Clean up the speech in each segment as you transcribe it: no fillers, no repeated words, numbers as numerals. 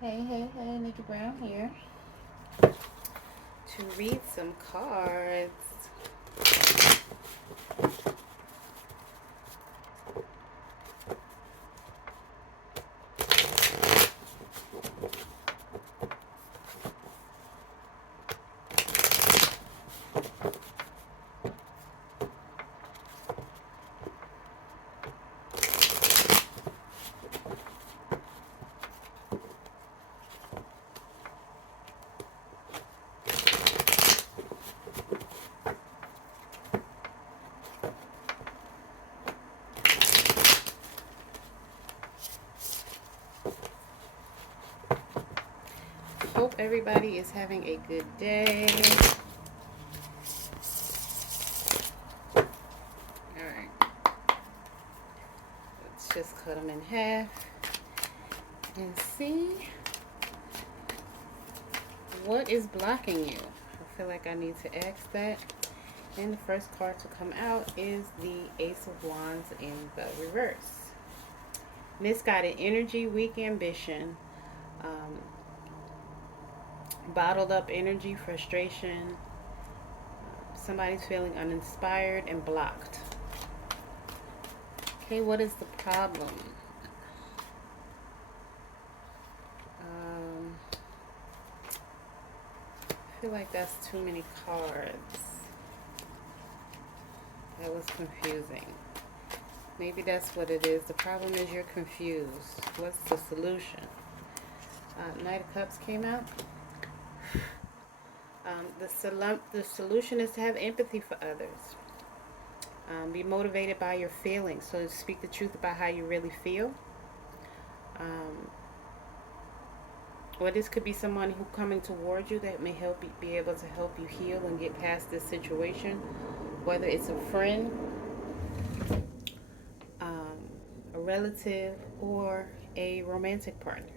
Hey, Nickie Brown here to read some cards. Hope everybody is having a good day. Alright, let's just cut them in half and see what is blocking you. I feel like I need to ask that. And the first card to come out is the Ace of Wands in the reverse. Misguided energy, weak ambition, bottled up energy, frustration. Somebody's feeling uninspired and blocked. Okay, what is the problem? I feel like that's too many cards. That was confusing. Maybe that's what it is. The problem is you're confused. What's the solution? Knight of Cups came out. The solution is to have empathy for others. Be motivated by your feelings. So speak the truth about how you really feel. Or this could be someone who coming towards you that may help you, be able to help you heal and get past this situation. Whether it's a friend, a relative, or a romantic partner.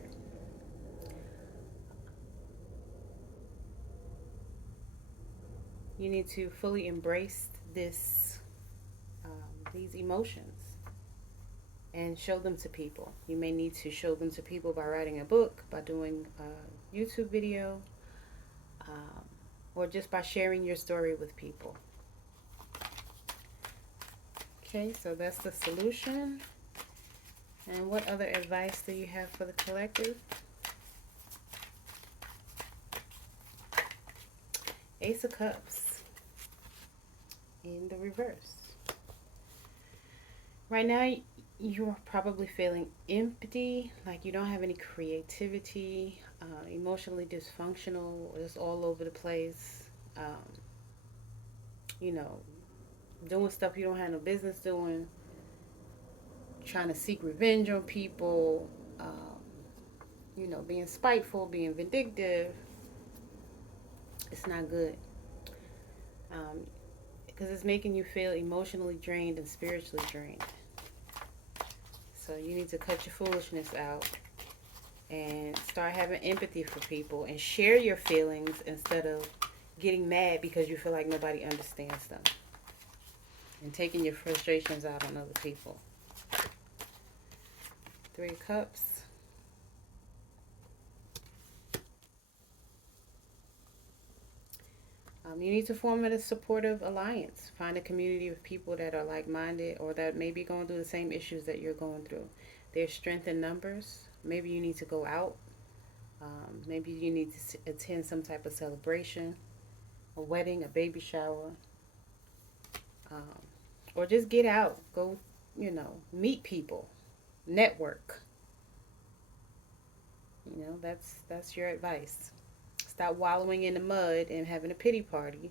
You need to fully embrace these emotions and show them to people. You may need to show them to people by writing a book, by doing a YouTube video, or just by sharing your story with people. Okay, so that's the solution. And what other advice do you have for the collective? Ace of Cups in the reverse. Right now, you're probably feeling empty, like you don't have any creativity, emotionally dysfunctional, just all over the place. You know, doing stuff you don't have no business doing, trying to seek revenge on people, being spiteful, being vindictive. It's not good. Because it's making you feel emotionally drained and spiritually drained. So you need to cut your foolishness out and start having empathy for people and share your feelings instead of getting mad because you feel like nobody understands them and taking your frustrations out on other people. Three of Cups. You need to form a supportive alliance. Find a community of people that are like-minded or that may be going through the same issues that you're going through. There's strength in numbers. Maybe you need to go out. Maybe you need to attend some type of celebration, a wedding, a baby shower, or just get out. Go, meet people, network. That's your advice. Stop wallowing in the mud and having a pity party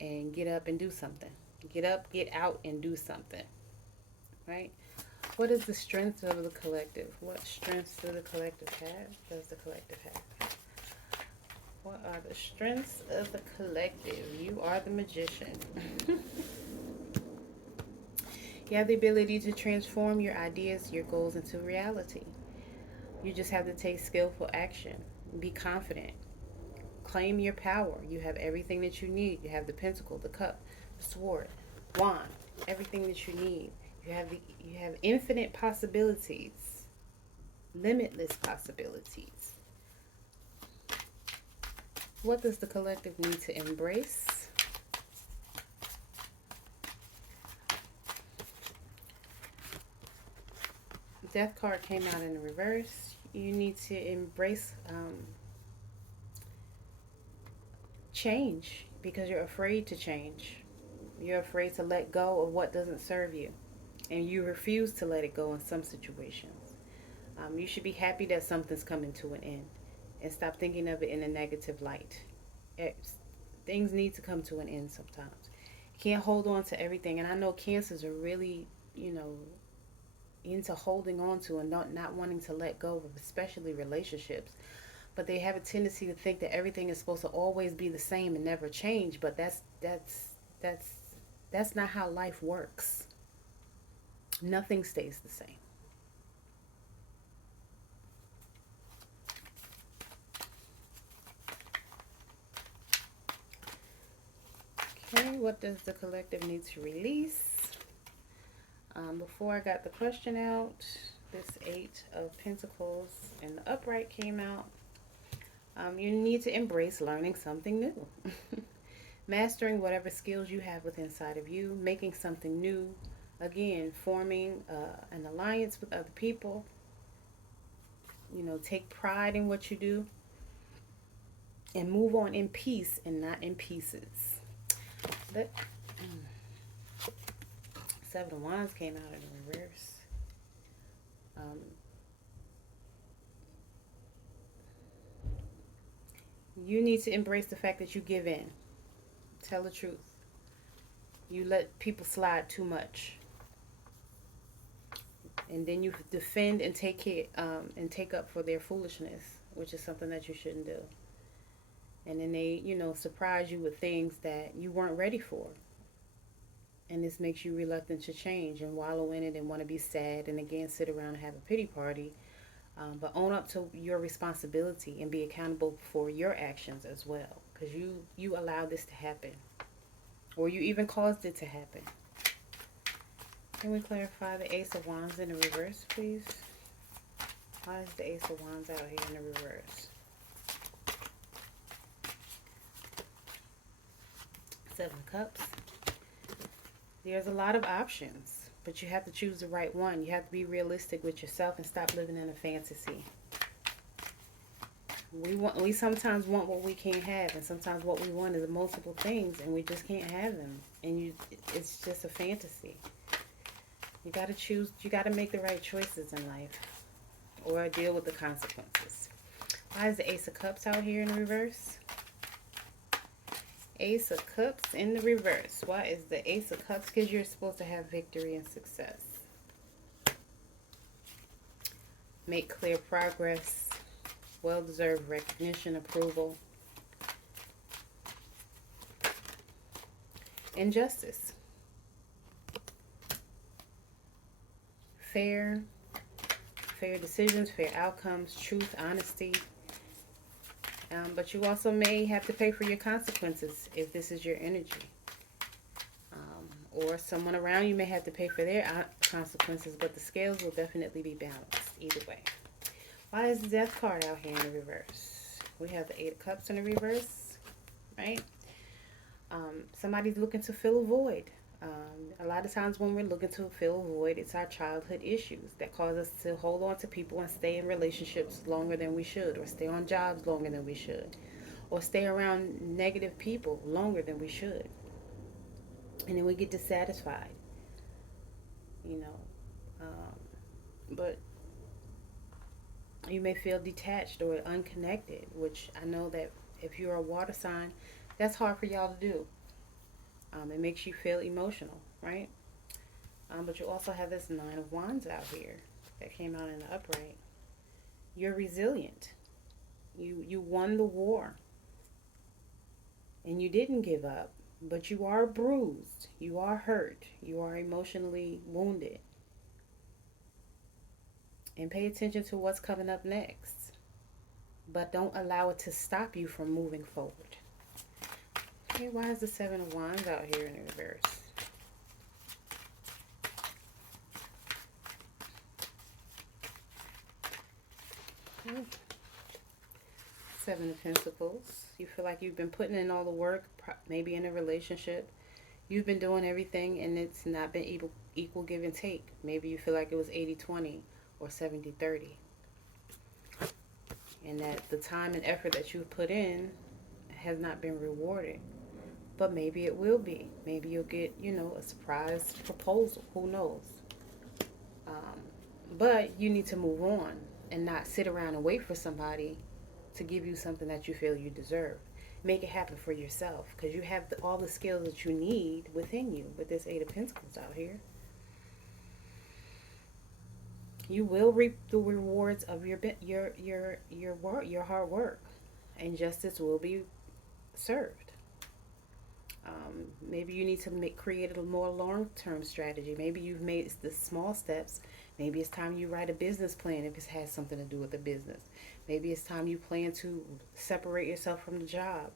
and get up and do something. Get up, get out, and do something. Right? What is the strength of the collective? What strengths do the collective have? Does the collective have? What are the strengths of the collective? You are the magician. You have the ability to transform your ideas, your goals into reality. You just have to take skillful action. Be confident. Claim your power. You have everything that you need. You have the pentacle, the cup, the sword, wand, everything that you need. You have infinite possibilities, limitless possibilities. What does the collective need to embrace? Death card came out in the reverse. You need to embrace change because you're afraid to change. You're afraid to let go of what doesn't serve you. And you refuse to let it go in some situations. You should be happy that something's coming to an end and stop thinking of it in a negative light. Things need to come to an end sometimes. You can't hold on to everything. And I know cancers are really, into holding on to and not wanting to let go of, especially relationships. But they have a tendency to think that everything is supposed to always be the same and never change. But that's not how life works. Nothing stays the same. Okay, what does the collective need to release? Before I got the question out, this 8 of Pentacles and the upright came out. You need to embrace learning something new. Mastering whatever skills you have within inside of you, making something new. Again, forming an alliance with other people. Take pride in what you do. And move on in peace and not in pieces. Seven of Wands came out in reverse. You need to embrace the fact that you give in. Tell the truth. You let people slide too much. And then you defend and take up for their foolishness, which is something that you shouldn't do. And then they, surprise you with things that you weren't ready for. And this makes you reluctant to change and wallow in it and want to be sad and again sit around and have a pity party. But own up to your responsibility and be accountable for your actions as well. Because you allowed this to happen. Or you even caused it to happen. Can we clarify the Ace of Wands in the reverse, please? Why is the Ace of Wands out here in the reverse? Seven of Cups. There's a lot of options, but you have to choose the right one. You have to be realistic with yourself and stop living in a fantasy. We sometimes want what we can't have, and sometimes what we want is multiple things, and we just can't have them. And it's just a fantasy. You got to choose. You got to make the right choices in life, or deal with the consequences. Why is the Ace of Cups out here in the reverse? Ace of Cups in the reverse. Why is the Ace of Cups? Because you're supposed to have victory and success. Make clear progress. Well-deserved recognition, approval. And justice. Fair decisions, fair outcomes, truth, honesty. But you also may have to pay for your consequences if this is your energy. Or someone around you may have to pay for their consequences, but the scales will definitely be balanced either way. Why is the Death card out here in the reverse? We have the Eight of Cups in the reverse, right? Somebody's looking to fill a void. A lot of times when we're looking to fill a void, it's our childhood issues that cause us to hold on to people and stay in relationships longer than we should, or stay on jobs longer than we should, or stay around negative people longer than we should. And then we get dissatisfied, but you may feel detached or unconnected, which I know that if you're a water sign, that's hard for y'all to do. It makes you feel emotional, right? But you also have this Nine of Wands out here that came out in the upright. You're resilient. You won the war. And you didn't give up. But you are bruised. You are hurt. You are emotionally wounded. And pay attention to what's coming up next. But don't allow it to stop you from moving forward. Okay, why is the Seven of Wands out here in the reverse? Seven of Pentacles. You feel like you've been putting in all the work, maybe in a relationship. You've been doing everything and it's not been equal give and take. Maybe you feel like it was 80-20 or 70-30. And that the time and effort that you've put in has not been rewarded. But maybe it will be. Maybe you'll get, a surprise proposal. Who knows? But you need to move on and not sit around and wait for somebody to give you something that you feel you deserve. Make it happen for yourself because you have all the skills that you need within you with this Eight of Pentacles out here. You will reap the rewards of your hard work, and justice will be served. Maybe you need to create a more long-term strategy. Maybe you've made the small steps. Maybe it's time you write a business plan if it has something to do with the business. Maybe it's time you plan to separate yourself from the job.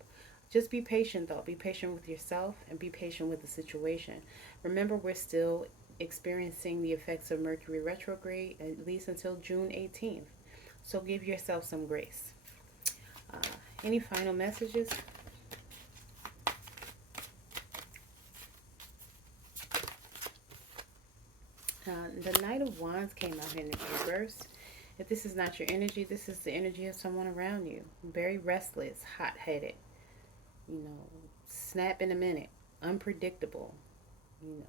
Just be patient, though. Be patient with yourself and be patient with the situation. Remember, we're still experiencing the effects of Mercury retrograde at least until June 18th. So give yourself some grace. Uh, any final messages? The Knight of Wands came out here in the reverse. If this is not your energy, this is the energy of someone around you. Very restless, hot-headed, snap in a minute, unpredictable, you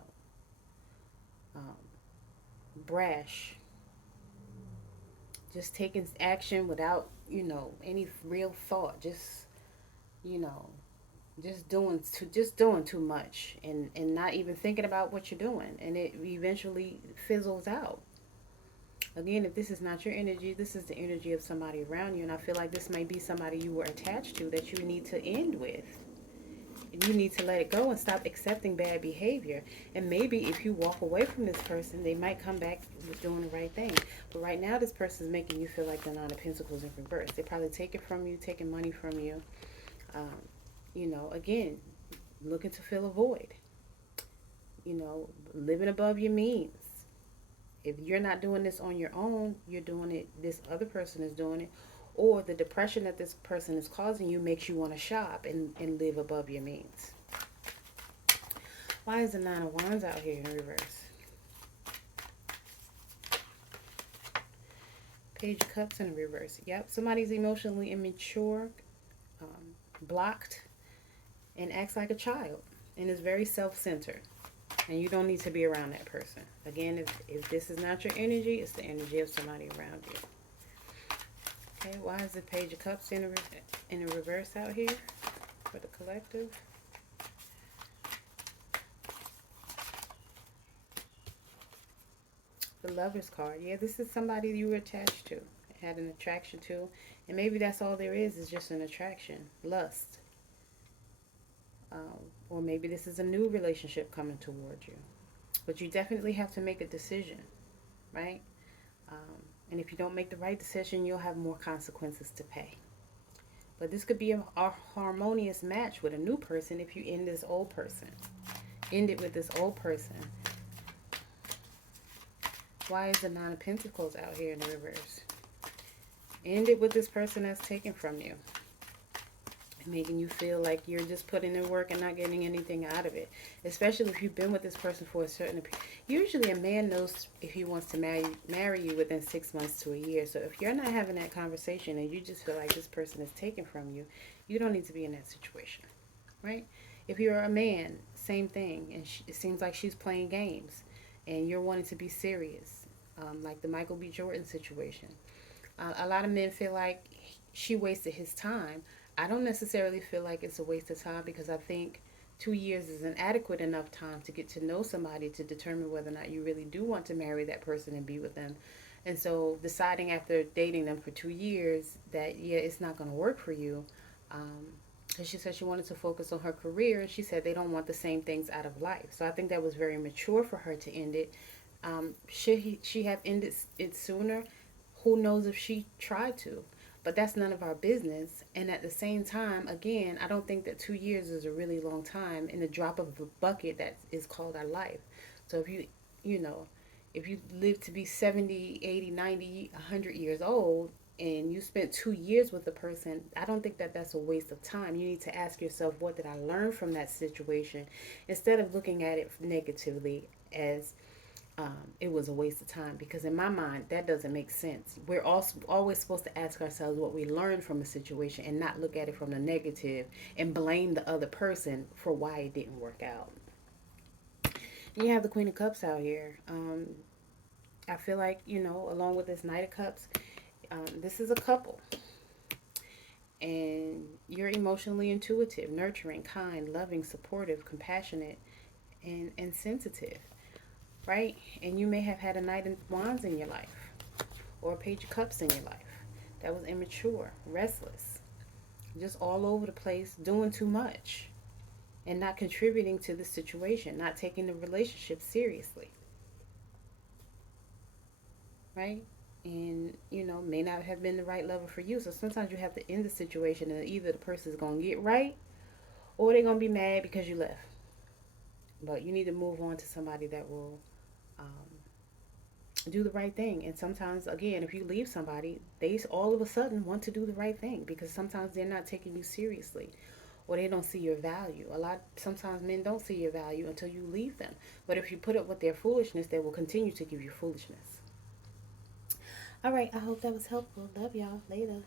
brash, just taking action without, any real thought, you know, just doing too much and not even thinking about what you're doing, and it eventually fizzles out. Again, if this is not your energy, this is the energy of somebody around you, and I feel like this might be somebody you were attached to that you need to end with. You need to let it go and stop accepting bad behavior. And maybe if you walk away from this person, they might come back with doing the right thing. But right now, this person is making you feel like the Nine of Pentacles in reverse. They probably take it from you, taking money from you. Again, looking to fill a void. Living above your means. If you're not doing this on your own, you're doing it, this other person is doing it. Or the depression that this person is causing you makes you want to shop and live above your means. Why is the Nine of Wands out here in reverse? Page of Cups in reverse. Yep, somebody's emotionally immature, blocked, and acts like a child. And is very self-centered. And you don't need to be around that person. Again, if this is not your energy, it's the energy of somebody around you. Okay, why is the Page of Cups in a reverse out here for the collective? The Lover's card. Yeah, this is somebody you were attached to, had an attraction to. And maybe that's all there is just an attraction, lust. Or maybe this is a new relationship coming towards you. But you definitely have to make a decision, right? And if you don't make the right decision, you'll have more consequences to pay. But this could be a harmonious match with a new person if you end this old person. End it with this old person. Why is the Nine of Pentacles out here in the reverse? End it with this person that's taken from you. Making you feel like you're just putting in work and not getting anything out of it. Especially if you've been with this person for a certain period. Usually a man knows if he wants to marry you within 6 months to a year. So if you're not having that conversation and you just feel like this person is taken from you, you don't need to be in that situation, right? If you're a man, same thing. And it seems like she's playing games and you're wanting to be serious, like the Michael B. Jordan situation. A lot of men feel like she wasted his time. I don't necessarily feel like it's a waste of time because I think 2 years is an adequate enough time to get to know somebody to determine whether or not you really do want to marry that person and be with them. And so deciding after dating them for 2 years that, yeah, it's not going to work for you. Because she said she wanted to focus on her career, and she said they don't want the same things out of life. So I think that was very mature for her to end it. Should she have ended it sooner? Who knows if she tried to? But that's none of our business. And at the same time, again, I don't think that 2 years is a really long time in the drop of a bucket that is called our life. So if if you live to be 70, 80, 90, 100 years old, and you spent 2 years with the person, I don't think that that's a waste of time. You need to ask yourself, what did I learn from that situation? Instead of looking at it negatively as it was a waste of time. Because in my mind, that doesn't make sense. We're also always supposed to ask ourselves what we learned from a situation and not look at it from the negative and blame the other person for why it didn't work out. And you have the Queen of Cups out here. I feel like, along with this Knight of Cups, this is a couple, and you're emotionally intuitive, nurturing, kind, loving, supportive, compassionate, and sensitive, right? And you may have had a Knight of Wands in your life or a Page of Cups in your life that was immature, restless, just all over the place, doing too much and not contributing to the situation, not taking the relationship seriously, right? And may not have been the right level for you. So sometimes you have to end the situation, and either the person's gonna get right or they're gonna be mad because you left. But you need to move on to somebody that will do the right thing. And sometimes, again, if you leave somebody, they all of a sudden want to do the right thing because sometimes they're not taking you seriously or they don't see your value. Sometimes men don't see your value until you leave them. But if you put up with their foolishness, they will continue to give you foolishness. All right, I hope that was helpful. Love y'all. Later.